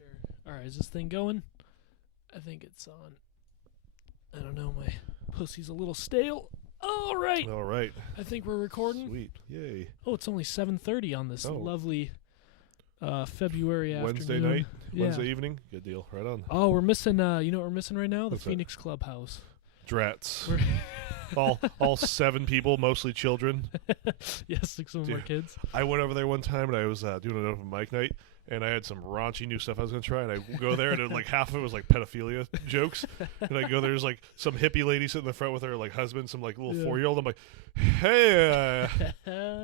sure. All right, is this thing going? I think it's on. I don't know. My pussy's a little stale. All right. All right. I think we're recording. Sweet. Yay. Oh, it's only 7:30 on this Oh. lovely February Wednesday afternoon. night? Yeah. Wednesday evening? Good deal. Right on. Oh, we're missing. You know what we're missing right now? The What's that? Phoenix Clubhouse. Drats. We're all 7 people, mostly children. yes, like some of our Dude. kids. I went over there one time and I was doing an open mic night, and I had some raunchy new stuff I was going to try, and I go there and like half of it was like pedophilia jokes, and I go there's like some hippie lady sitting in the front with her like husband, some like little 4-year-old. I'm like, hey,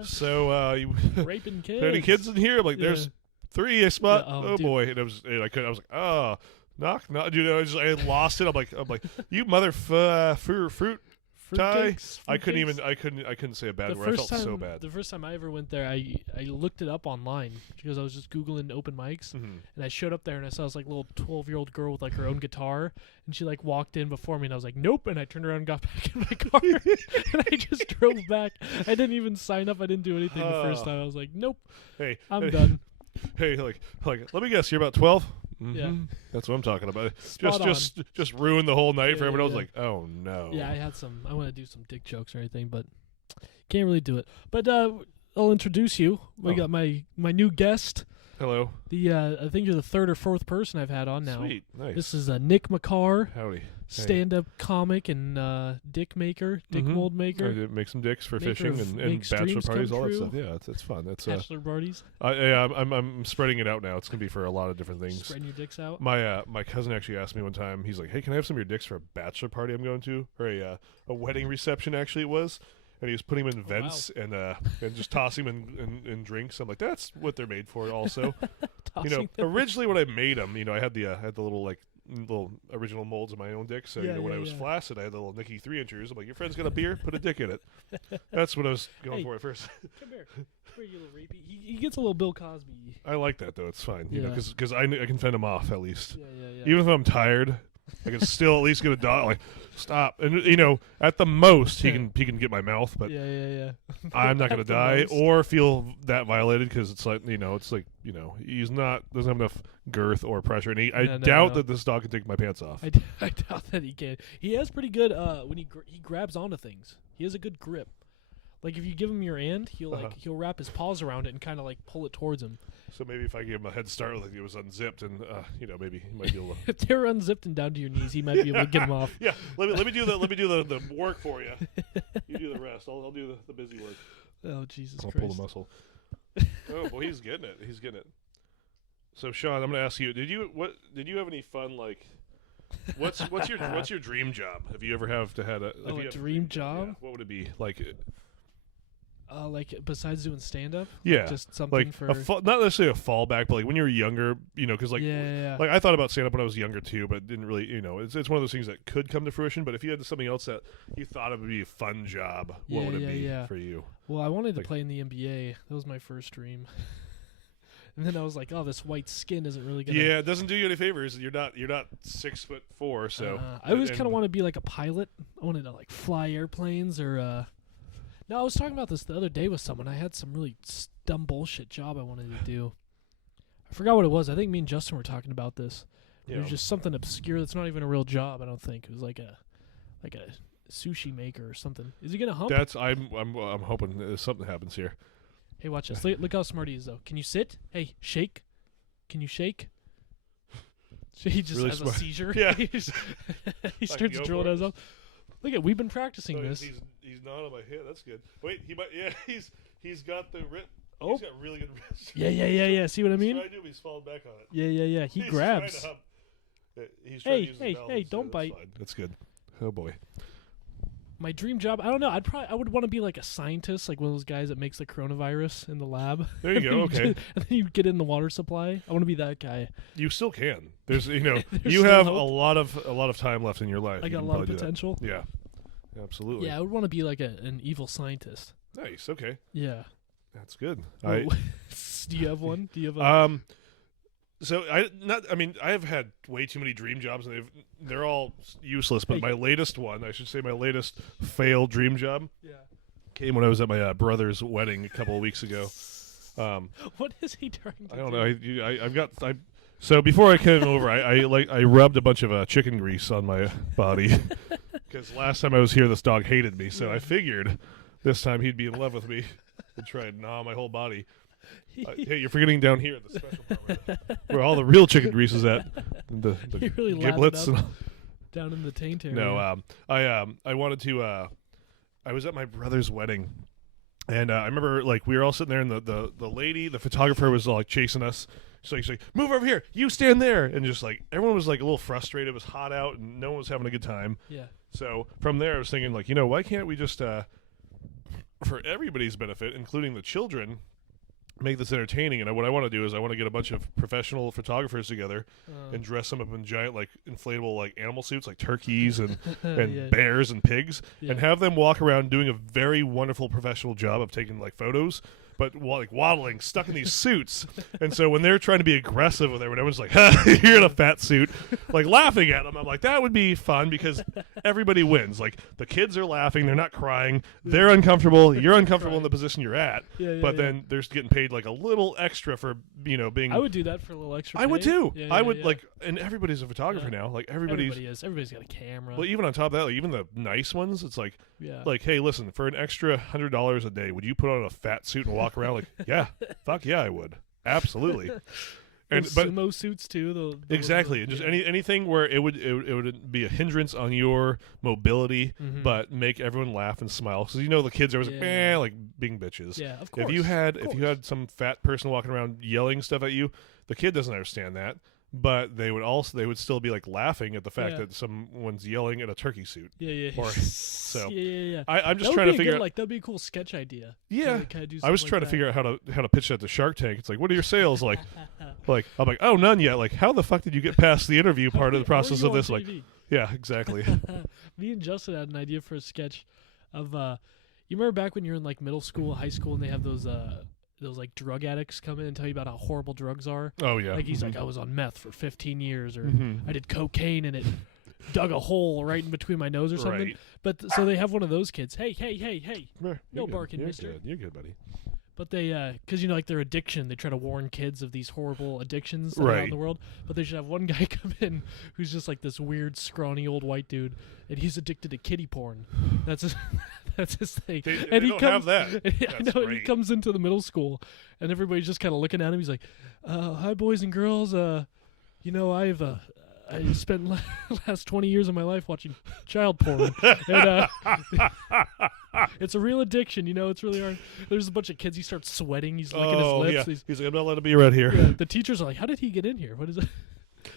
so you Raping kids. any kids in here? I'm like, there's 3 I spot. Yeah, oh dude. boy, and I was like, oh, knock, dude. I lost it. I'm like, you mother fruit. Ty? Fruitcakes? I couldn't Fruitcakes? say a bad The word. I first felt time, so bad. The first time I ever went there, I looked it up online because I was just Googling open mics, Mhm. and I showed up there and I saw this like little 12-year-old girl with like her own guitar, and she like walked in before me, and I was like, nope, and I turned around and got back in my car, and I just drove back. I didn't even sign up. I didn't do anything the first time. I was like, nope, Hey, I'm done. Hey, like, let me guess, you're about 12. Yeah. That's what I'm talking about. Spot Just ruined the whole night Yeah, for everyone. yeah, I was like, oh no. Yeah, I want to do some dick jokes or anything, but can't really do it. But I'll introduce you. We got my new guest. Hello. I think you're the 3rd or 4th person I've had on now. Sweet. Nice. This is Nick Makar, Howdy. stand-up comic and dick mold I maker, did make some dicks for Maker fishing of and makes bachelor dreams parties, come all that true. stuff. Yeah, it's fun. That's bachelor parties, I'm spreading it out now. It's gonna be for a lot of different things. spreading your dicks out. My cousin actually asked me one time. He's like, "Hey, can I have some of your dicks for a bachelor party I'm going to, or a wedding reception?" Actually, it was, and he was putting them in vents and just tossing them in drinks. I'm like, that's what they're made for. Also, Tossing them. originally when I made them, I had the little original molds of my own dick. So when I was flaccid, I had the little Nicky 3-inchers. I'm like, your friend's got a beer, put a dick in it. That's what I was going for at first. Come here, you little rapey. He gets a little Bill Cosby. I like that though. It's fine, Yeah. because I can fend him off at least. Yeah. Even if I'm tired, I can still at least get a dog. Like, stop. And at the most, he can get my mouth, but Yeah. I'm not gonna At the die most. or feel that violated because it's like he's doesn't have enough girth or pressure, and I No. doubt that this dog can take my pants off. I doubt that he can. He has pretty good when he grabs onto things. He has a good grip. Like if you give him your hand, he'll wrap his paws around it and kind of like pull it towards him. So maybe if I gave him a head start, like it was unzipped, and maybe he might be able to. If they were unzipped and down to your knees, he might be able to get him off. Yeah, let me do the work for you. You do the rest. I'll do the busy work. Oh Jesus I'll Christ! pull the muscle. Oh boy, he's getting it. He's getting it. So Sean, I'm gonna ask you: Did you have any fun like? What's your dream job? Have you ever had a dream job? Yeah, what would it be like? Like besides doing stand up, Yeah, just something like for not necessarily a fallback, but like when you were younger, because like yeah. like I thought about stand up when I was younger too, but didn't really, it's one of those things that could come to fruition. But if you had something else that you thought it would be a fun job, what would it be for you? Well, I wanted to play in the NBA. That was my first dream. And then I was like, oh, this white skin isn't really gonna. Yeah, it doesn't do you any favors. You're not 6'4", so I always kind of want to be like a pilot. I wanted to like fly airplanes or. No, I was talking about this the other day with someone. I had some really dumb bullshit job I wanted to do. I forgot what it was. I think me and Justin were talking about this. It was just something obscure that's not even a real job. I don't think it was like a sushi maker or something. Is he gonna hump? I'm hoping something happens here. Hey, watch this. Look how smart he is, though. Can you sit? Hey, shake. Can you shake? He just really has smart. a seizure. Yeah. He starts drilling himself. Look at, we've been practicing this. He's not on my hip. That's good. Wait, he's got the wrist. Oh. He's got really good wrist. Yeah. See what I mean? He's trying to do, but he's falling back on it. Yeah. He He's grabs. trying to hump. He's trying to use his Hey, balance, don't bite. That's fine. That's good. Oh boy. My dream job, I don't know. I would want to be like a scientist, like one of those guys that makes the coronavirus in the lab. There you go. Okay. And then you get in the water supply. I want to be that guy. You still can. There's you still have hope. a lot of time left in your life. I You got a can lot of probably do that. potential. Yeah. Absolutely. Yeah, I would want to be like an evil scientist. Nice. Okay. Yeah. That's good. Do you have one? Do you have a So I have had way too many dream jobs, and they're all useless. But my latest one, I should say, my latest failed dream job, came when I was at my brother's wedding a couple of weeks ago. What is he trying to I don't do? know. So before I came over, I rubbed a bunch of chicken grease on my body because last time I was here, this dog hated me. So I figured this time he'd be in love with me and try and gnaw my whole body. Hey, you're forgetting down here the special part where all the real chicken grease is at. The You really giblets. lathered up down in the taint area. No, I wanted to. I was at my brother's wedding, and I remember like we were all sitting there, and the lady, the photographer, was like chasing us. So she's like, "Move over here, you stand there," and just like everyone was like a little frustrated. It was hot out, and no one was having a good time. Yeah. So from there, I was thinking like, why can't we just, for everybody's benefit, including the children, make this entertaining? And what I want to do is I want to get a bunch of professional photographers together and dress them up in giant like inflatable like animal suits like turkeys and bears and pigs and have them walk around doing a very wonderful professional job of taking like photos, but like waddling stuck in these suits. And so when they're trying to be aggressive with everyone, everyone's like, you're in a fat suit, like laughing at them. I'm like, that would be fun because everybody wins. Like the kids are laughing, they're not crying, they're uncomfortable, you're uncomfortable in the position you're at, but then they're getting paid like a little extra for being. I would do that for a little extra. I would too. I would yeah. like, and everybody's a photographer now. Like Everybody's got a camera. Well, even on top of that, like even the nice ones, it's like, hey, listen, for an extra $100 a day, would you put on a fat suit and walk around? Like, yeah, fuck yeah, I would, absolutely. And but sumo suits too. Exactly, just anything where it would be a hindrance on your mobility, but make everyone laugh and smile. Because the kids are always like being bitches. Yeah, of course. If you had some fat person walking around yelling stuff at you, the kid doesn't understand that. But they would still be like laughing at the fact that someone's yelling at a turkey suit. Yeah. So yeah. I'm just trying to figure out, like that'd be a cool sketch idea. Yeah, do I was trying to figure out how to pitch that to Shark Tank. It's like, what are your sales like? Like I'm like, oh, none yet. Like, how the fuck did you get past the interview part of the process of this? Like, yeah, exactly. Me and Justin had an idea for a sketch of you remember back when you were in like middle school, high school, and they have those like drug addicts come in and tell you about how horrible drugs are. Oh yeah. Like he's like, I was on meth for 15 years, or I did cocaine and it dug a hole right in between my nose or something. Right. But so they have one of those kids. Hey, no barking, You're mister. Good. You're good, buddy. But they, because like their addiction, they try to warn kids of these horrible addictions that are out in the world. But they should have one guy come in who's just like this weird, scrawny old white dude, and he's addicted to kitty porn. That's his, that's his thing. And he don't have that. I know. And he comes into the middle school, and everybody's just kind of looking at him. He's like, "Hi, boys and girls. I spent last 20 years of my life watching child porn. And, it's a real addiction, It's really hard. There's a bunch of kids. He starts sweating. He's licking his lips. Yeah. He's like, I'm not letting it be right here. Yeah, the teachers are like, how did he get in here? What is it?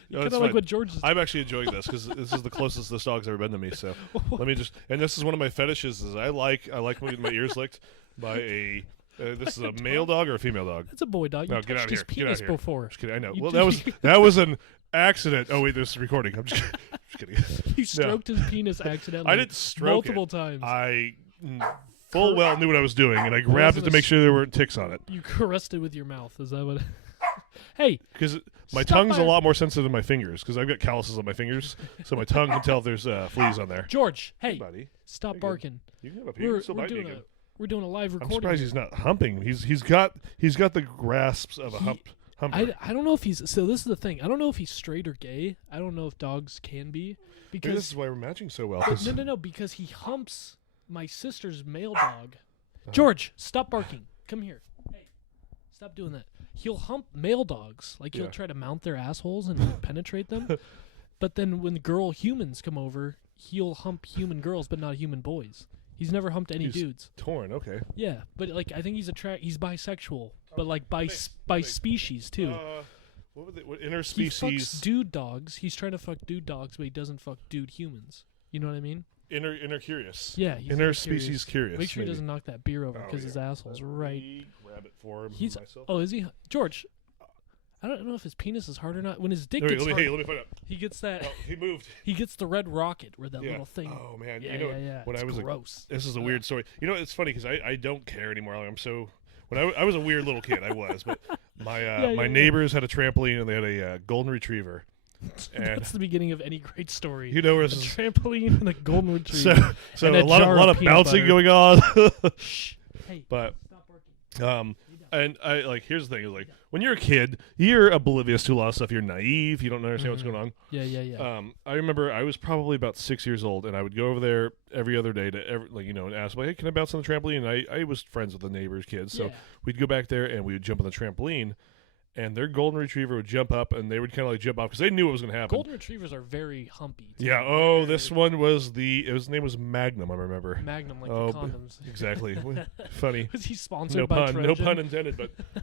No, kind of like what George is. I'm actually enjoying this because this is the closest this dog's ever been to me. So let me just. And this is one of my fetishes. Is I like getting my ears licked by a. This is a male dog or a female dog? It's a boy dog. No, you get out touched of his here. penis Get out of here. before. Just kidding. I know. You Well, did- that was an accident. Oh wait, this is recording. I'm just kidding. You stroked his penis accidentally. I didn't stroke multiple it. times. I full well knew what I was doing, and I grabbed it to make sure there weren't ticks on it. You caressed it with your mouth. Is that what? Hey, because my tongue's a lot more sensitive than my fingers because I've got calluses on my fingers, so my tongue can tell if there's fleas on there. George, hey, buddy, stop barking. You can come up here. We're doing a live recording. I'm surprised he's not humping. He's got the grasps of a humper. I don't know if he's. So this is the thing. I don't know if he's straight or gay. I don't know if dogs can be. Because maybe this is why we're matching so well. No. Because he humps my sister's male dog. George, stop barking. Come here. Hey, stop doing that. He'll hump male dogs. Like he'll try to mount their assholes and penetrate them. But then when girl humans come over, he'll hump human girls, but not human boys. He's never humped any dudes. Torn, okay. Yeah, but like I think he's bisexual, but like by species too. What interspecies? He fucks dude dogs. He's trying to fuck dude dogs, but he doesn't fuck dude humans. You know what I mean? Inner curious. Yeah, he's interspecies curious. Make sure he doesn't knock that beer over because his asshole's right. Grab it for him. Myself. Oh, is he? George, I don't know if his penis is hard or not. When his dick gets hard, let me find out. He gets that. Oh, he moved. He gets the red rocket where that little thing. Oh man, yeah. When it's I was gross. This is a weird story. It's funny because I don't care anymore. I'm so. When I was a weird little kid, I was, but my neighbors had a trampoline and they had a golden retriever. And that's the beginning of any great story. You know where a trampoline and a golden retriever. So a lot of bouncing going on. Shh. Hey, but stop And I like here's the thing: is like when you're a kid, you're oblivious to a lot of stuff. You're naive. You don't understand what's going on. Yeah. I remember I was probably about 6 years old, and I would go over there every other day to and ask like, hey, can I bounce on the trampoline? And I was friends with the neighbors' kids, so we'd go back there and we would jump on the trampoline. And their golden retriever would jump up, and they would kind of like jump off because they knew what was going to happen. Golden retrievers are very humpy. Too. Yeah. Oh, this one was his name was Magnum. I remember. Magnum, like the condoms. Exactly. Funny. Was he sponsored by Trojan? No pun intended.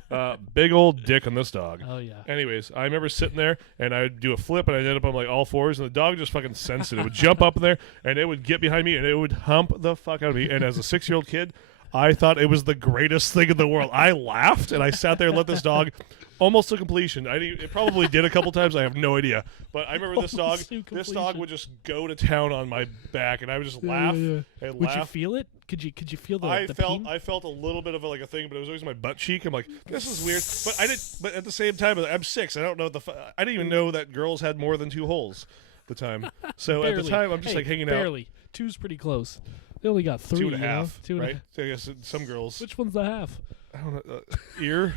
But big old dick on this dog. Oh yeah. Anyways, I remember sitting there, and I would do a flip, and I'd end up on like all fours, and the dog just fucking sensed it. It would jump up there, and it would get behind me, and it would hump the fuck out of me. And as a 6-year-old kid, I thought it was the greatest thing in the world. I laughed, and I sat there and let this dog almost to completion. It probably did a couple times. I have no idea. But I remember this dog would just go to town on my back, and I would just laugh and laugh. Would you feel it? Could you feel the I felt a little bit of a thing, but it was always my butt cheek. I'm like, this is weird. But I didn't. But at the same time, I'm 6. I don't know I didn't even know that girls had more than 2 holes at the time. So at the time, I'm just like hanging out. Barely. 2's pretty close. They only got 3. 2.5. Two right? So I guess some girls. Which one's the half? I don't know. Ear.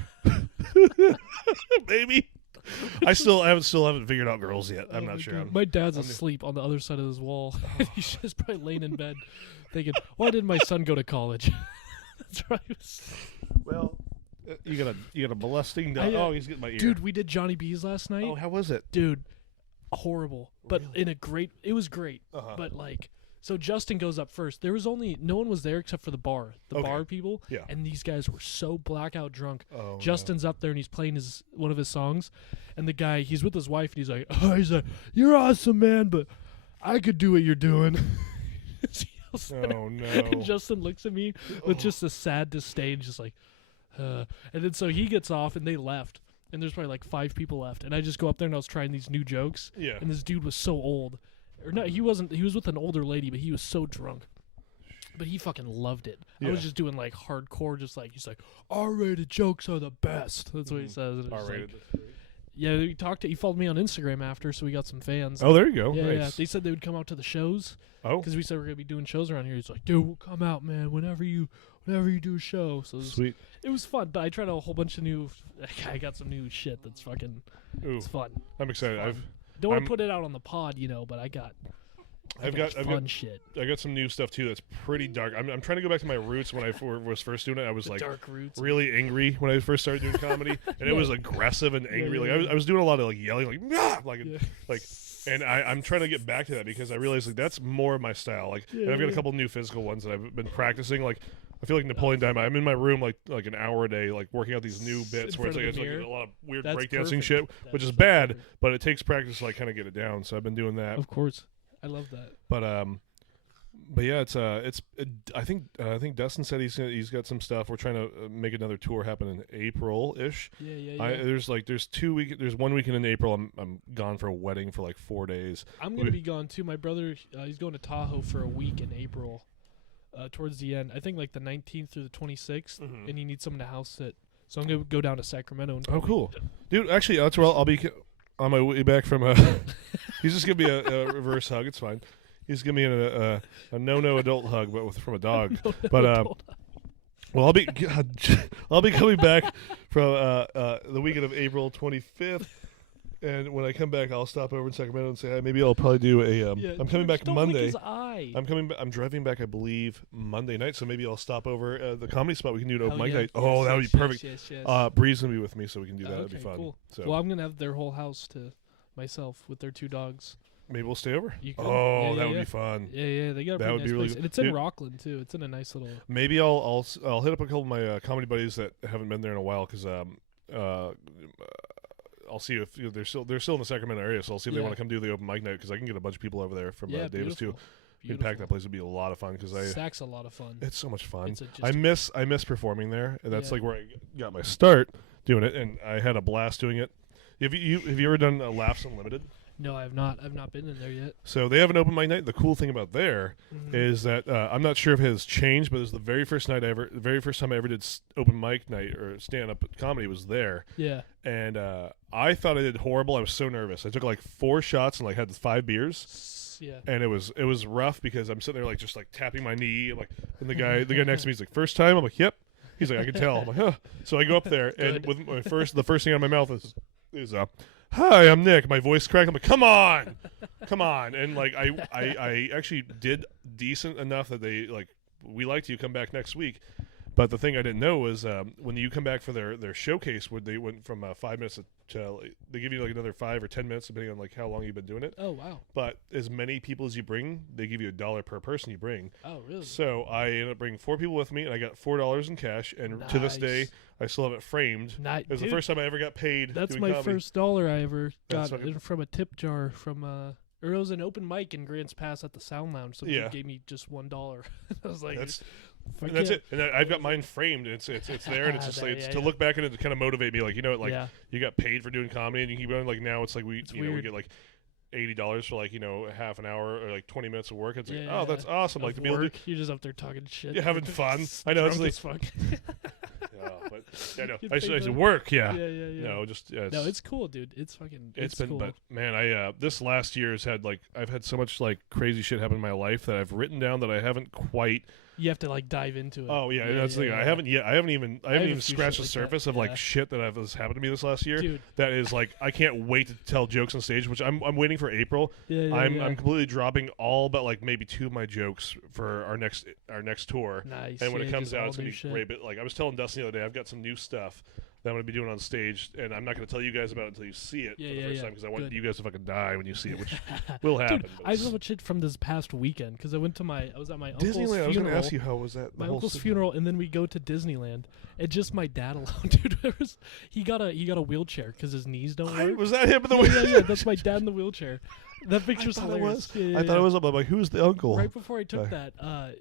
Maybe. I haven't figured out girls yet. I'm not sure. My dad's asleep on the other side of this wall. He's just probably laying in bed thinking, why didn't my son go to college? That's right. Well, you got a molesting dog. He's getting my ear. Dude, we did Johnny B's last night. Oh, how was it? Dude, horrible. But really? It was great. But so Justin goes up first. There was no one was there except for the bar people. Yeah. And these guys were so blackout drunk. Oh, Justin's up there and he's playing one of his songs, and the guy, he's with his wife, and he's like, "You're awesome, man, but I could do what you're doing." Oh no! And Justin looks at me with just a sad disdain, just like, and then so he gets off and they left, and there's probably like 5 people left, and I just go up there and I was trying these new jokes, and this dude was so old. Or no, he wasn't. He was with an older lady, but he was so drunk. But he fucking loved it. Yeah. I was just doing like hardcore, just like he's like, R-rated jokes are the best. That's what he says. R-rated. Like, yeah, he followed me on Instagram after, so we got some fans. Oh, there you go. Yeah, nice. yeah. They said they would come out to the shows. Oh, because we said we're gonna be doing shows around here. He's like, dude, we'll come out, man, whenever you do a show. So sweet. It was fun, but I tried a whole bunch of new. I got some new shit that's fucking. Ooh, it's fun. I'm excited. Don't want to put it out on the pod, but I've got shit. I got some new stuff too that's pretty dark. I'm trying to go back to my roots when I was first doing it. I was the like dark roots. really angry when I first started doing comedy, and it was aggressive and angry. Like I was doing a lot of like yelling, like and I'm trying to get back to that because I realized like that's more of my style. Like, and I've got a couple new physical ones that I've been practicing. Like, I feel like Napoleon Dynamite. I'm in my room like an hour a day, like working out these new bits where it's like a lot of weird breakdancing shit, which is bad, but it takes practice to like kind of get it down. So I've been doing that. Of course. I love that. But yeah, I think Dustin said he's got some stuff. We're trying to make another tour happen in April-ish. Yeah. There's 1 weekend in April. I'm gone for a wedding for like 4 days. I'm gonna be gone too. My brother, he's going to Tahoe for a week in April, towards the end. I think like the 19th through the 26th, and he needs someone to house sit. So I'm gonna go down to Sacramento. And cool, dude. Actually, that's where I'll be on my way back from. He's just giving me a reverse hug. It's fine. He's giving me a no adult hug, but from a dog. Well, I'll be coming back from the weekend of April 25th, and when I come back, I'll stop over in Sacramento and say hi. Maybe I'll probably do a. I'm coming back Monday. I'm driving back, I believe, Monday night. So maybe I'll stop over at the comedy spot. We can do an open mic night. Oh, that would be perfect. Yes. Bree's gonna be with me, so we can do that. That'd be fun. Cool. So. Well, I'm gonna have their whole house to myself with their 2 dogs. Maybe we'll stay over. Oh, that would be fun. Yeah, they got a that would nice be really place. And it's in Rockland too. It's in a nice little. Maybe I'll hit up a couple of my comedy buddies that haven't been there in a while because I'll see if they're still in the Sacramento area. So I'll see if they want to come do the open mic night because I can get a bunch of people over there from Davis too. We can pack that place. Would be a lot of fun because Sac's a lot of fun. It's so much fun. I miss performing there, and that's like where I got my start doing it, and I had a blast doing it. Have you ever done Laughs Unlimited? No, I have not. I've not been in there yet. So they have an open mic night. The cool thing about there is that I'm not sure if it has changed, but it was the very first time I ever did open mic night or stand up comedy was there. Yeah. And I thought I did horrible. I was so nervous. I took like 4 shots and like had 5 beers. Yeah. And it was rough because I'm sitting there like just like tapping my knee, and the guy next to me is like, first time. I'm like, yep. He's like, I can tell. I'm like, huh. So I go up there, and with the first thing out of my mouth is hi, I'm Nick. My voice cracked. I'm like, come on. And like, I actually did decent enough that they like, we liked you. Come back next week. But the thing I didn't know was when you come back for their showcase, they went from 5 minutes to they give you like another 5 or 10 minutes depending on like how long you've been doing it. Oh wow! But as many people as you bring, they give you $1 per person you bring. Oh really? So I ended up bringing 4 people with me, and I got $4 in cash. And to this day, I still have it framed. It was the first time I ever got paid. That's doing my comedy. first dollar I ever got from a tip jar from or it was an open mic in Grants Pass at the Sound Lounge. Somebody gave me just $1. I was like, that's it. And I've got mine framed. It's there, and it's just like to look back at it to kind of motivate me. Like, you know, like you got paid for doing comedy, and you keep going. Like now, it's like we get like $80 for like, you know, half an hour or like 20 minutes of work. It's like, oh, that's awesome. Like to be able to, you're just up there talking shit. You're having fun. I know. It's like, fuck. But I know. I should work. Yeah. No, just no, it's cool, dude. It's fucking. It's been, cool. but man, I this last year has had like I've had so much like crazy shit happen in my life that I've written down that I haven't quite. You have to like dive into it. Oh yeah, that's the thing. I haven't even scratched the surface of like yeah. shit that has happened to me this last year. Dude. That is like I can't wait to tell jokes on stage, which I'm waiting for April. I'm completely dropping all but like maybe 2 of my jokes for our next tour. Nice. And when it comes out, it's gonna be shit. great. But like I was telling Dustin the other day, I've got some new stuff that I'm going to be doing on stage, and I'm not going to tell you guys about it until you see it for the first time, because I want you guys to fucking die when you see it, which will happen. Dude, I have so much shit from this past weekend, because I was at my uncle's Disneyland, funeral. I was going to ask you, how was that? My uncle's funeral, and then we go to Disneyland, and just my dad alone, dude. He got a wheelchair because his knees don't work. Was that him in the wheelchair? Yeah, that's my dad in the wheelchair. That picture's hilarious. I thought it was. I'm like, who's the uncle? Right before I took that,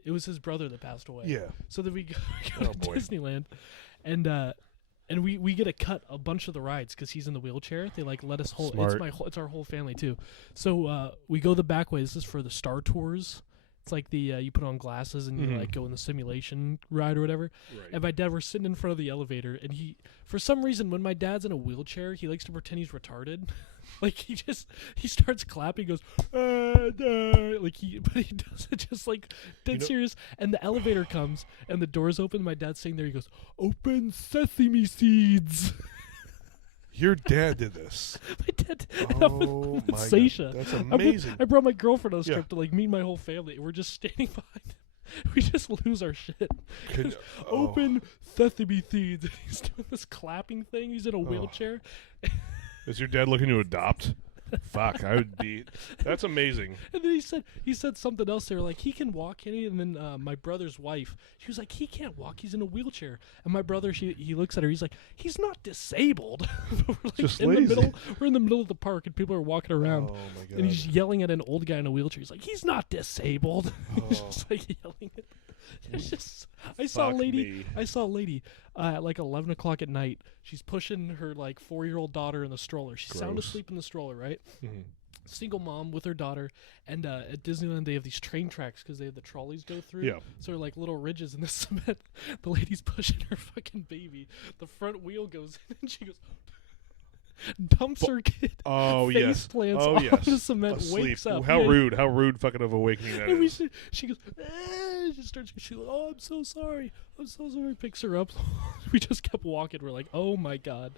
it was his brother that passed away. Yeah. So then we go to Disneyland, and we get to cut a bunch of the rides because he's in the wheelchair. They like let us hold. It's our whole family too. So we go the back way. This is for the Star Tours. It's like the you put on glasses and you like go in the simulation ride or whatever. Right. And my dad, we're sitting in front of the elevator, and he, for some reason, when my dad's in a wheelchair, he likes to pretend he's retarded. Like he starts clapping, goes like but he does it just like dead serious. And the elevator comes and the doors open. My dad's sitting there. He goes, "Open sesame seeds." Your dad did this. My dad. Oh with my Seisha. God. That's amazing. I brought my girlfriend on this trip to like meet my whole family. And we're just standing behind. We just lose our shit. Open sesame seeds. And he's doing this clapping thing. He's in a wheelchair. Is your dad looking to adopt? Fuck, I would be. That's amazing. And then he said something else. They were like, he can walk, can he? And then my brother's wife, she was like, he can't walk. He's in a wheelchair. And my brother, he looks at her. He's like, he's not disabled. We're like just in lazy. the middle. We're in the middle of the park, and people are walking around. Oh my God. And he's yelling at an old guy in a wheelchair. He's like, he's not disabled. He's just like yelling at. It's just. I saw a lady at like 11 o'clock at night. She's pushing her like 4-year-old daughter in the stroller. She's sound asleep in the stroller, right? Mm-hmm. Single mom with her daughter. And at Disneyland they have these train tracks because they have the trolleys go through. Yeah. So they're like little ridges in the cement. The lady's pushing her fucking baby. The front wheel goes in and she goes. Dumps her kid. Oh yes. Plants oh on yes. the cement. Asleep. Wakes up. How rude. How rude. Fucking of awakening that and is. She goes. She starts. She's like, "Oh, I'm so sorry. I'm so sorry." Picks her up. We just kept walking. We're like, "Oh my God."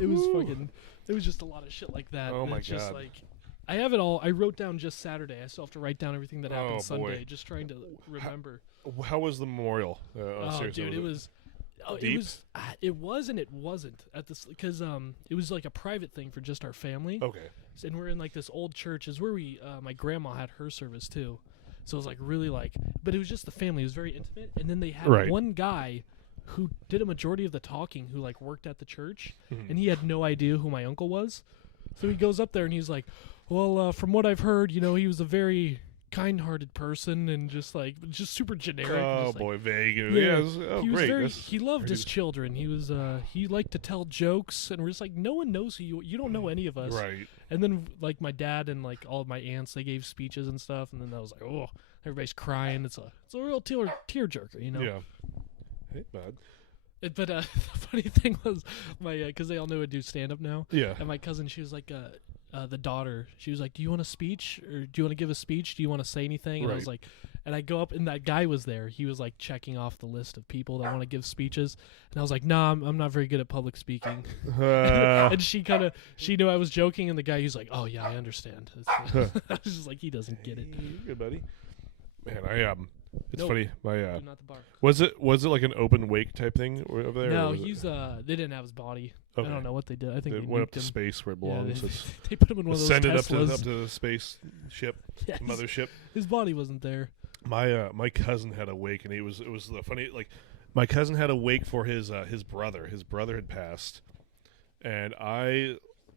It was fucking. It was just a lot of shit like that. Oh and my it's just God. like, I have it all. I wrote down just Saturday. I still have to write down everything that happened Sunday. Boy. Just trying to remember. How was the memorial? Seriously, dude, it was. deep? It was and it wasn't at this because it was like a private thing for just our family. Okay. And we're in like this old church. Is where we my grandma had her service too, so it was like really like. But it was just the family. It was very intimate. And then they had one guy who did a majority of the talking who like worked at the church, and he had no idea who my uncle was. So he goes up there and he's like, "Well, from what I've heard, you know, he was a very kind-hearted person and just super generic." Oh just, boy, vague. Yeah, Yeah. he was Great. he loved his children. He was he liked to tell jokes, and we're just like, no one knows who you don't know any of us. Right. And then like my dad and like all of my aunts, they gave speeches and stuff, and then I was like, oh, everybody's crying. It's a real tearjerker, you know. Yeah. Hey, bud. But the funny thing was my because they all know I do stand up now. Yeah. And my cousin, she was like the daughter, she was like, "Do you want a speech, or do you want to give a speech? Do you want to say anything?" And I was like, And I go up, and that guy was there. He was like checking off the list of people that want to give speeches, and I was like, "Nah, I'm not very good at public speaking." And she knew I was joking, and the guy, he's like, "Oh yeah, I understand." I was just like, he doesn't get it. Good buddy. Man, it's funny. My Not the bar. was it like an open wake type thing over there? No, they didn't have his body. Okay. I don't know what they did. I think It they went up nuked to him. space where it belongs. Yeah, It's they put him in one of those ascended Teslas. up to the space ship, Yeah, mothership. his body wasn't there. My cousin had a wake, and it was the funny, like, my cousin had a wake for his brother. His brother had passed, and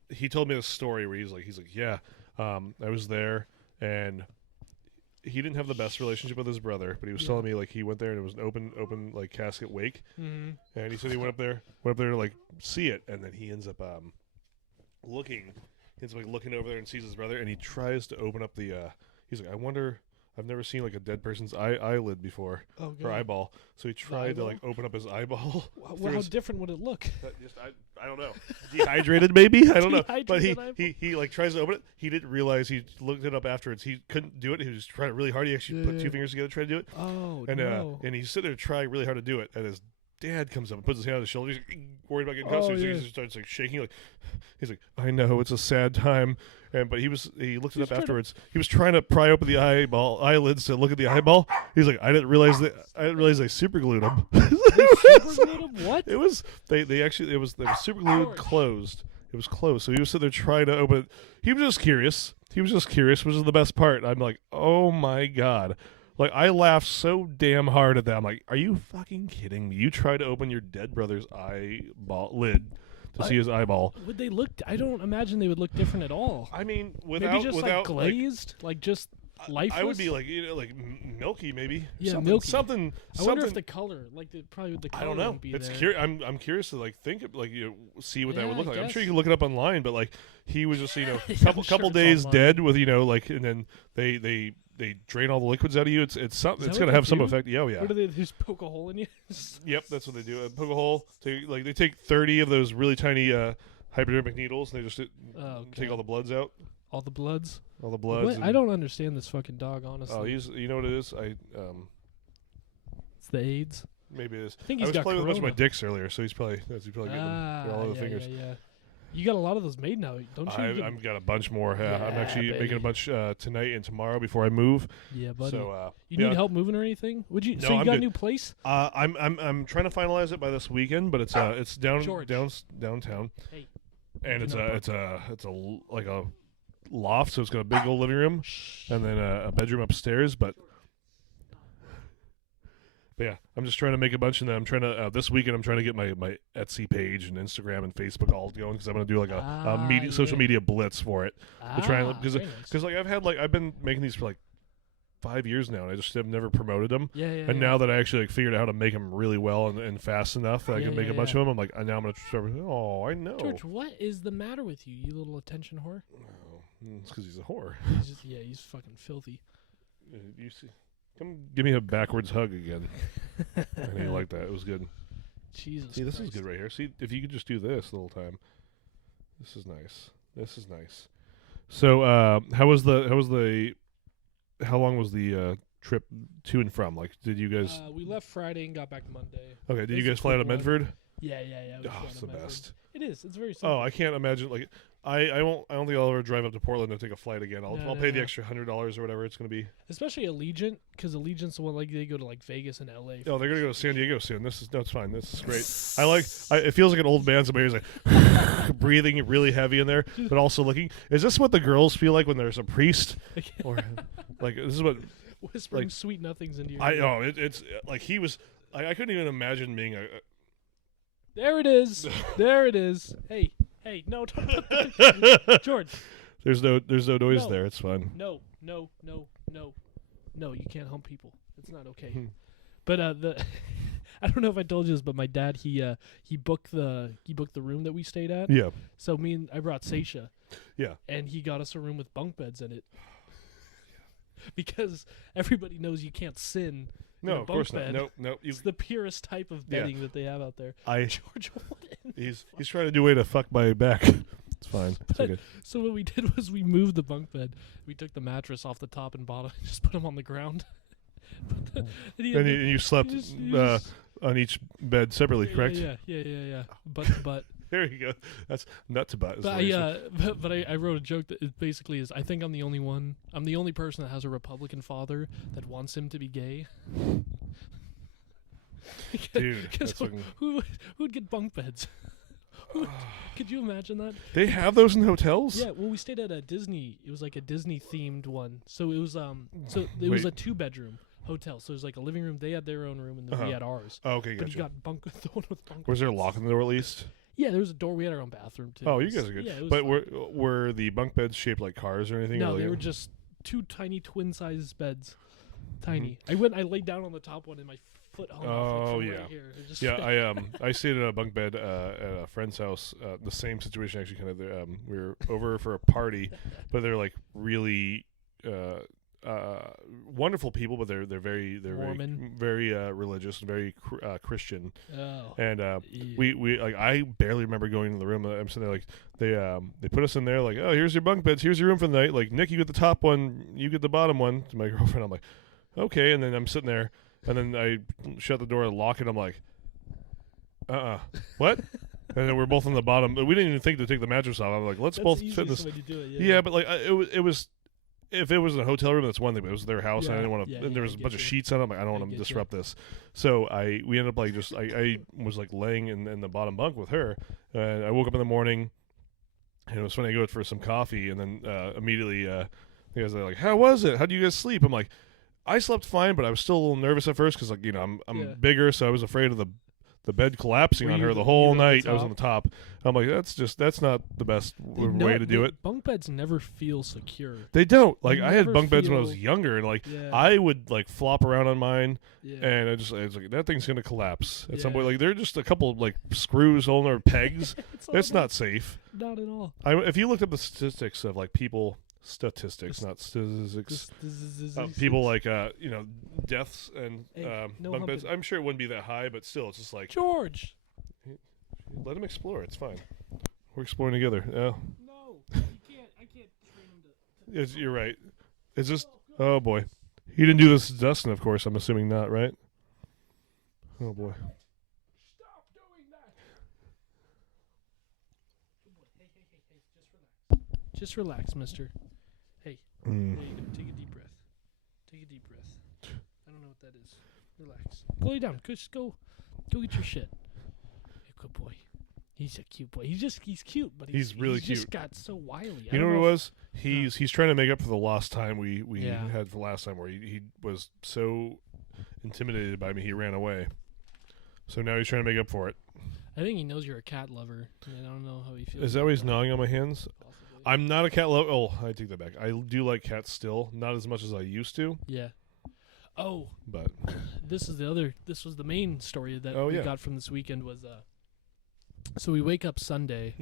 he told me this story where he's like yeah, I was there, and he didn't have the best relationship with his brother, but he was telling me like he went there and it was an open like casket wake, and he said he went up there to like see it, and then he ends up looking over there and sees his brother, and he tries to open up the he's like, I wonder, I've never seen like a dead person's eyelid before, or eyeball, so he tried to like open up his eyeball. How different would it look? I don't know. Dehydrated, maybe? I don't know. But Dehydrated he like tries to open it. He didn't realize, he looked it up afterwards. He couldn't do it. He was trying really hard. He actually put two fingers together to try to do it. Oh, and no. And he's sitting there trying really hard to do it. And his dad comes up and puts his hand on his shoulder. He's like, worried about getting caught. So he starts like shaking. Like, he's like, I know, it's a sad time. But he looked it up afterwards. He was trying to pry open the eyelids to look at the eyeball. He's like, I didn't realize they super glued him. What? It was they was super glued closed. It was closed. So he was sitting there trying to open it. He was just curious. Which is the best part. I'm like, oh my God. Like, I laughed so damn hard at that. I'm like, are you fucking kidding me? You tried to open your dead brother's eyeball lid to see his eyeball. Would they look? I don't imagine they would look different at all. I mean, maybe just like glazed, like just lifeless. I would be like, like milky, maybe. Yeah, milky. I wonder if the color, like probably the color. I don't know. Wouldn't be It's there. I'm curious to like think like see what that would look like. I I'm sure guess. you can look it up online, but like he was just couple sure it's days online. dead with like, and then they drain all the liquids out of you. It's something. It's what gonna they have some do? effect. Yeah, oh yeah. What do they just poke a hole in you? Yep, that's what they do. Poke a hole. They take 30 of those really tiny hypodermic needles, and they just take all the bloods out. All the bloods. All the bloods. I don't understand this fucking dog, honestly. Oh, you know what it is? It's the AIDS. Maybe it is. I think I he's was got playing with a bunch of my corona. dicks earlier, so he's probably getting all over the fingers. Yeah. You got a lot of those made now, don't you? I've got a bunch more. I'm Yeah, actually baby. making a bunch tonight and tomorrow before I move. Yeah, buddy. So you need help moving or anything? Would you? No, So you I'm got good. a new place? I'm trying to finalize it by this weekend, but it's George. downtown, Hey. and You it's know, like a loft, so it's got a big old living room and then a bedroom upstairs. But yeah, I'm just trying to make a bunch, and then I'm trying to this weekend I'm trying to get my Etsy page and Instagram and Facebook all going, because I'm gonna do like a social media blitz for it to try and because like I've been making these for like 5 years now, and I just have never promoted them. And now that I actually like figured out how to make them really well and fast enough that I can make a bunch of them, I'm like, now I'm gonna start. Oh, I know. George, what is the matter with you? You little attention whore. Oh, it's because he's a whore. He's fucking filthy. You see, come give me a backwards hug again. I know you like that. It was good. Jesus. See, this is Christ. good right here. See, if you could just do this the whole time. This is nice. So, how long was the trip to and from? Like, did you guys? We left Friday and got back Monday. Okay, did you It's a guys fly out of quick one. Medford? Yeah. We Oh, flew it's out the of Medford. best. It is. It's very simple. Oh, I can't imagine. Like, I don't think I'll ever drive up to Portland to take a flight again. I'll pay the extra $100 or whatever it's going to be. Especially Allegiant, because Allegiant's the one like they go to like Vegas and LA. Oh, they're going to go to San Diego soon. It's fine. This is great. It feels like an old man. Somebody's like breathing really heavy in there, but also looking. Is this what the girls feel like when there's a priest? Or like, this is what whispering sweet nothings into your I ear. know. It's like he was. I couldn't even imagine being a. There it is. There it is. Hey, no, George. There's no noise No. there. It's fine. No, you can't hump people. It's not okay. But I don't know if I told you this, but my dad he booked the room that we stayed at. Yeah. So I brought Seisha. Yeah. And he got us a room with bunk beds in it. Because everybody knows you can't sin. No, in a of course bunk not. bed. Nope. It's the purest type of bedding that they have out there. George, what in He's trying to do a way to fuck my back. It's fine. It's okay. So what we did was we moved the bunk bed. We took the mattress off the top and bottom and just put them on the ground. And And you slept on each bed separately, correct? Yeah. Butt to butt. There you go. That's nut to butt. But I wrote a joke that it basically is. I think I'm the only one. I'm the only person that has a Republican father that wants him to be gay. Dude, that's who would get bunk beds? Could you imagine that? They have those in hotels? Yeah, well, we stayed at a Disney. It was like a Disney themed one. So it was it was a 2-bedroom hotel. So it was like a living room. They had their own room, and then we had ours. Oh, okay, but gotcha. you got the one with bunk. Was there a lock on the door at least? Yeah, there was a door. We had our own bathroom too. Oh, you guys are good. Yeah, it was but fun. were the bunk beds shaped like cars or anything? No, or they like were just 2 tiny twin-sized beds. Tiny. I laid down on the top one, and my foot hung off from right here. Yeah, I stayed in a bunk bed at a friend's house. The same situation actually, kind of. We were over for a party, but they're like really wonderful people, but they're very religious and very Christian. Oh. And we like I barely remember going in the room. I'm sitting there like they put us in there like, oh, here's your bunk beds, here's your room for the night. Like, Nick, you get the top one, you get the bottom one. To my girlfriend, I'm like, okay, and then I'm sitting there. And then I shut the door and lock it. I'm like, what? And then we're both on the bottom. We didn't even think to take the mattress off. I'm like, let's both fit in this. Yeah, but like it was. If it was in a hotel room, that's one thing. But it was their house, and I didn't want to. And there was a bunch of sheets on it. I'm like, I don't want to disrupt this. So we ended up like I was like laying in the bottom bunk with her, and I woke up in the morning, and it was funny. I go for some coffee, and then immediately the guys are like, how was it? How do you guys sleep? I'm like, I slept fine, but I was still a little nervous at first because, like, I'm bigger, so I was afraid of the bed collapsing on her the whole night. I was on the top. I'm like, that's not the best way to do it. Bunk beds never feel secure. They don't. Like, I had bunk beds when I was younger, and like I would like flop around on mine, and I was like, that thing's gonna collapse at some point. Like, they're just a couple of like screws holding or pegs. It's not safe. Not at all. If you looked up the statistics of like people. Not statistics. People like deaths and bunk beds. I'm sure it wouldn't be that high, but still, it's just like George. Let him explore. It's fine. We're exploring together. Yeah. No, you can't. I can't train him to. You're right. It's just. Oh boy, he didn't do this to Dustin. Of course, I'm assuming not. Right. Oh boy. Stop doing that. Hey, just relax, mister. Hey, there you go. Take a deep breath. Take a deep breath. I don't know what that is. Relax. Go lay down. Just go get your shit. Hey, good boy. He's a cute boy. He's cute, but he's really cute. He just got so wily. You know what it was? He's trying to make up for the lost time we had for last time, where he was so intimidated by me he ran away. So now he's trying to make up for it. I think he knows you're a cat lover. I don't know how he feels. Is that why he's gnawing on my hands? I'm not a cat lover. Oh, I take that back. I do like cats still, not as much as I used to. Yeah. Oh, but this was the main story that we got from this weekend was so we wake up Sunday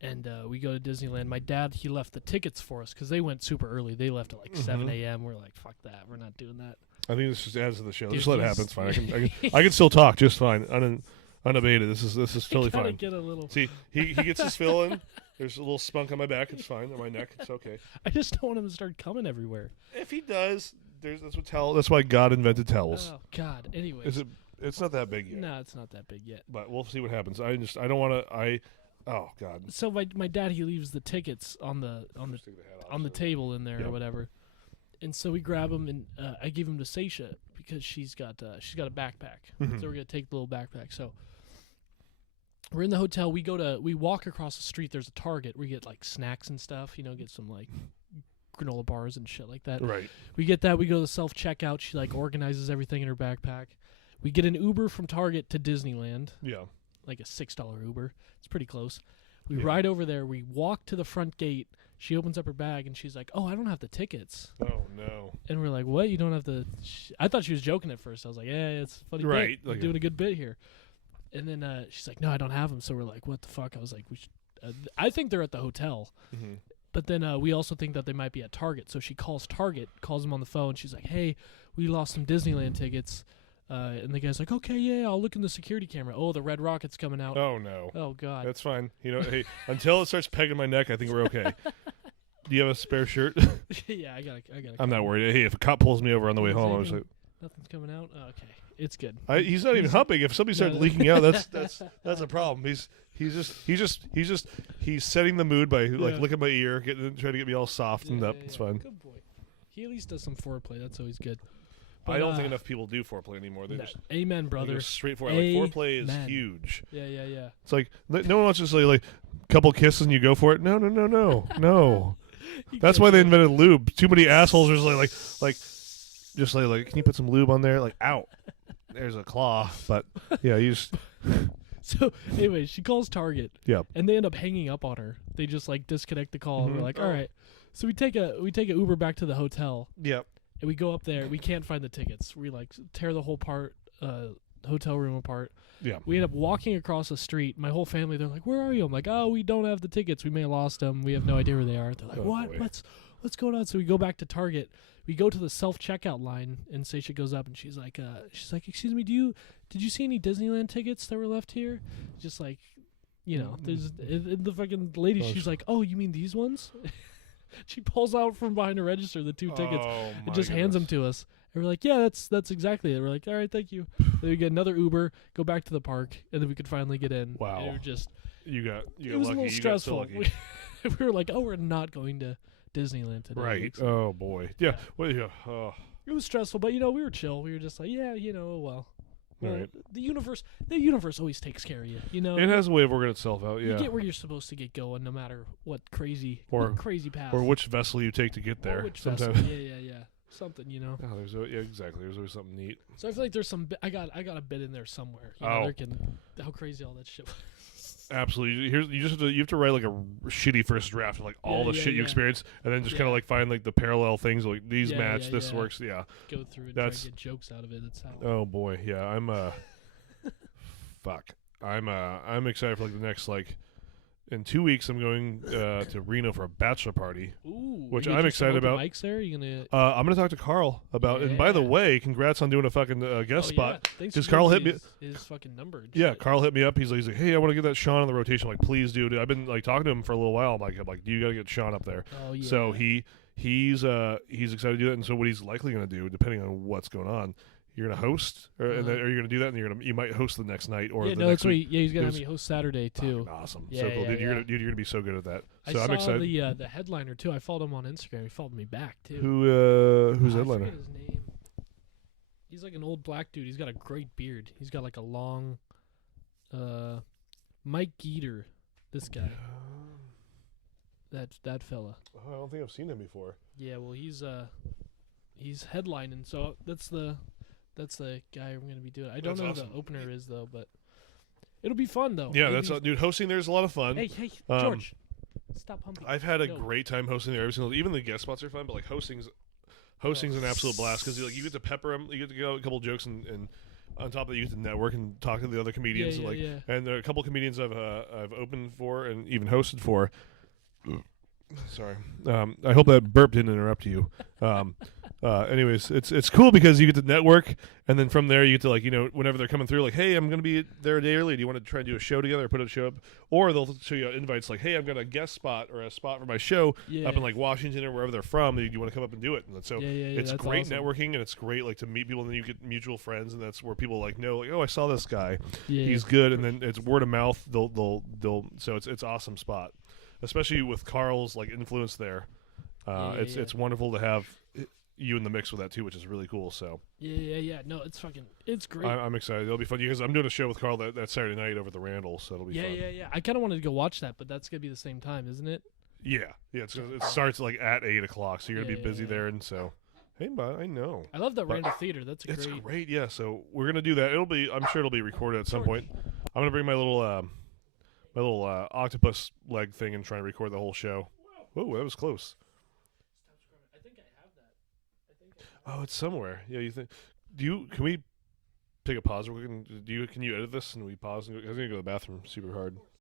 and we go to Disneyland. My dad, he left the tickets for us because they went super early. They left at like 7 a.m. We're like, fuck that. We're not doing that. I think this just adds to the show. Dude, just let it happen. It's fine. I can still talk just fine. Unabated. This is totally fine. Get a little. See, he gets his fill in. There's a little spunk on my back. It's fine. On my neck. It's okay. I just don't want him to start coming everywhere. If he does, that's why God invented towels. Oh God. Anyway. It's not that big yet. No, it's not that big yet. But we'll see what happens. I don't want to. Oh God. So my dad, he leaves the tickets on the table in there or whatever, and so we grab them and I give them to Seisha because she's got a backpack. So we're gonna take the little backpack. So we're in the hotel. We walk across the street. There's a Target. We get like snacks and stuff. Get some like granola bars and shit like that. Right. We get that. We go to the self checkout. She like organizes everything in her backpack. We get an Uber from Target to Disneyland. Yeah. Like a $6 Uber. It's pretty close. We ride over there. We walk to the front gate. She opens up her bag and she's like, "Oh, I don't have the tickets." Oh no. And we're like, "What? You don't have the?" I thought she was joking at first. I was like, "Yeah, it's a funny bit. We're doing a good bit here." And then she's like, "No, I don't have them." So we're like, "What the fuck?" I was like, I think they're at the hotel. But then we also think that they might be at Target. So she calls Target, calls them on the phone. She's like, "Hey, we lost some Disneyland tickets." And the guy's like, "Okay, yeah, I'll look in the security camera." Oh, the red rocket's coming out. Oh no. Oh God. That's fine. Hey, until it starts pegging my neck, I think we're okay. Do you have a spare shirt? Yeah, I got. I'm not worried. Hey, if a cop pulls me over on the way Is home, I was like, anything- Nothing's coming out. Oh, okay, it's good. he's not even humping. If somebody started No. leaking out, that's a problem. He's setting the mood by like Yeah. looking at my ear, trying to get me all softened up. It's fine. Good boy. He at least does some foreplay. That's always good. I But, don't think enough people do foreplay anymore. They just amen, they brother. go straight for it. Like foreplay is Amen. huge. Yeah. It's like no one wants to say like couple kisses and you go for it. No. You That's can't why they do it. invented lube. Too many assholes are just like, can you put some lube on there? Like, out. There's a claw. But yeah, you just So anyway, she calls Target. Yeah. And they end up hanging up on her. They just like disconnect the call. And we're Mhm. like, Oh. all right. So we take a Uber back to the hotel. yeah. And we go up there. We can't find the tickets. We like tear the whole hotel room apart. Yeah. We end up walking across the street. My whole family, they're like, "Where are you?" I'm like, "Oh, we don't have the tickets. We may have lost them. We have no idea where they are." They're like, Oh, "What? boy. What's going on?" So we go back to Target. We go to the self checkout line, and Seisha goes up, and she's like, "Excuse me, did you see any Disneyland tickets that were left here?" Just like, there's the fucking lady. Oh, She's like, "Oh, you mean these ones?" She pulls out from behind a register the 2 tickets Oh, and just hands them to us. And we're like, yeah, that's exactly it. We're like, all right, thank you. Then we get another Uber, go back to the park, and then we could finally get in. Wow. And You got it was lucky. a little You got so stressful. lucky. We were like, oh, we're not going to Disneyland today. Right. It's- Oh boy. Yeah. Yeah. Well, yeah. Oh. It was stressful, but we were chill. We were just like, yeah, well. Right. The universe always takes care of you. It has a way of working itself out. You Yeah. get where you're supposed to get going, no matter what crazy path Or which vessel you take to get Or there. which Sometimes. vessel. Yeah. Something, Oh, exactly. There's always something neat. So I feel like there's some. I got a bit in there somewhere. Oh. How crazy all that shit was. Absolutely. You have to write like a shitty first draft of like all the shit you yeah. experience, and then just kind Yeah. of like find like the parallel things like these Yeah, match, yeah, this yeah. works. Yeah. Go through and That's- try and get jokes out of it. That's how. Oh boy. Yeah. I'm fuck. I'm excited for like the next like. In 2 weeks, I'm going to Reno for a bachelor party. Ooh, Which you I'm do some excited open about. Mics there. You gonna? I'm gonna talk to Carl about. And by the Yeah. way, congrats on doing a fucking guest Oh, spot. Yeah. Thanks 'Cause for Carl giving hit his fucking number. And Yeah, shit. Carl hit me up. He's like, hey, I want to get that Sean on the rotation. I'm like, please do. Dude. I've been like talking to him for a little while. I'm like, you got to get Sean up there. Oh yeah. So he's excited to do that. And so what he's likely going to do, depending on what's going on, you're going to host, or are you going to do that? And you might host the next night or yeah, the no, next that's what. week. He's gonna It have was me host Saturday too. Fucking awesome. Yeah, So cool, yeah, dude. yeah. You're gonna be so good at that. I So saw I'm excited. the headliner too. I followed him on Instagram. He followed me back too. Who's I headliner? forget his name. He's like an old black dude. He's got a great beard. He's got like a long, Mike Geeter. This guy. That fella. I don't think I've seen him before. Yeah, well, he's headlining, so that's the guy I'm gonna be doing. I don't That's know awesome. who the opener is though, but it'll be fun though. Yeah, Maybe- dude. Hosting there's a lot of fun. Hey, George, stop humping. I've had a No. great time hosting there every single. Even the guest spots are fun, but like hosting's an absolute blast because you get to pepper them. You get to go a couple jokes and on top of that you get to network and talk to the other comedians. Yeah, and, yeah. and there are a couple comedians I've opened for and even hosted for. Sorry, I hope that burp didn't interrupt you. Anyways, it's cool because you get to network, and then from there you get to whenever they're coming through, like, hey, I'm gonna be there a day early. Do you want to try and do a show together or put a show up? Or they'll show you invites like, hey, I've got a guest spot or a spot for my show Yeah. up in like Washington or wherever they're from. Do you want to come up and do it? And so Yeah, it's that's great awesome. networking and it's great to meet people and then you get mutual friends and that's where people know oh I saw this guy, Yeah. he's good, and then it's word of mouth. They'll so it's awesome spot. Especially with Carl's influence there, it's wonderful to have you in the mix with that too, which is really cool. So Yeah. No, it's great. I'm excited. It'll be fun because I'm doing a show with Carl that Saturday night over at the Randall, so it'll be fun. Yeah. I kind of wanted to go watch that, but that's gonna be the same time, isn't it? Yeah. It starts at 8 o'clock, so you're gonna be busy Yeah. there, and so hey, bud, I know I love that But Randall Theater. That's it's great. great. Yeah, so we're gonna do that. I'm sure it'll be recorded at some point. I'm gonna bring my little octopus leg thing and try and record the whole show. Whoa, that was close. I think I have that. Oh, it's somewhere. Yeah, you think? Can we take a pause? Can you edit this and we pause? I'm gonna go to the bathroom super hard.